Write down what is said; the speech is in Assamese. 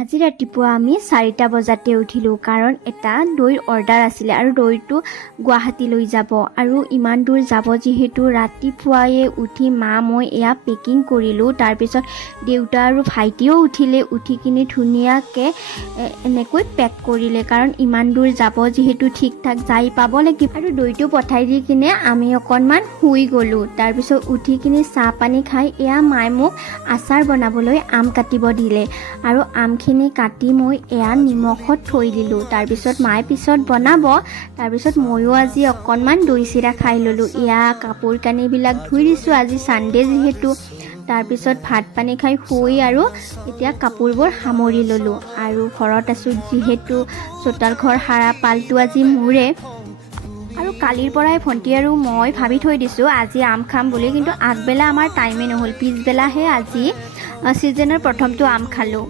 আজি ৰাতিপুৱা আমি 4টা বজাতে উঠিলোঁ কাৰণ এটা দৈৰ অৰ্ডাৰ আছিলে আৰু দৈটো গুৱাহাটীলৈ যাব আৰু ইমান দূৰ যাব যিহেতু ৰাতিপুৱাই উঠি মা মই এয়া পেকিং কৰিলোঁ। তাৰপিছত দেউতা আৰু ভাইটিও উঠি কিনে ধুনীয়াকৈ এনেকৈ পেক কৰিলে কাৰণ ইমান দূৰ যাব যিহেতু ঠিক ঠাক যাই পাব লাগিব আৰু দৈটো পঠাই দি কিনে আমি অকণমান শুই গ'লোঁ। তাৰপিছত উঠি কিনে চাহ পানী খাই এয়া মায়ে মোক আচাৰ বনাবলৈ আম কাটিব দিলে আৰু আমখিনি কাটি মই এয়া নিমখত থৈ দিলোঁ। তাৰপিছত মায়ে পিছত বনাব। তাৰপিছত ময়ো আজি অকণমান দৈ চিৰা খাই ল'লোঁ। এয়া কাপোৰ কানিবিলাক ধুই দিছোঁ আজি ছানডে যিহেতু। তাৰপিছত ভাত পানী খাই শুই আৰু এতিয়া কাপোৰবোৰ সামৰি ল'লোঁ আৰু ঘৰত আছোঁ যিহেতু চোতাল ঘৰ সাৰা পালটো আজি মোৰে আৰু কালিৰ পৰাই ভণ্টি আৰু মই ভাবি থৈ দিছোঁ আজি আম খাম বুলি, কিন্তু আগবেলা আমাৰ টাইমেই নহ'ল, পিছবেলাহে আজি ছিজনৰ প্ৰথমটো আম খালোঁ।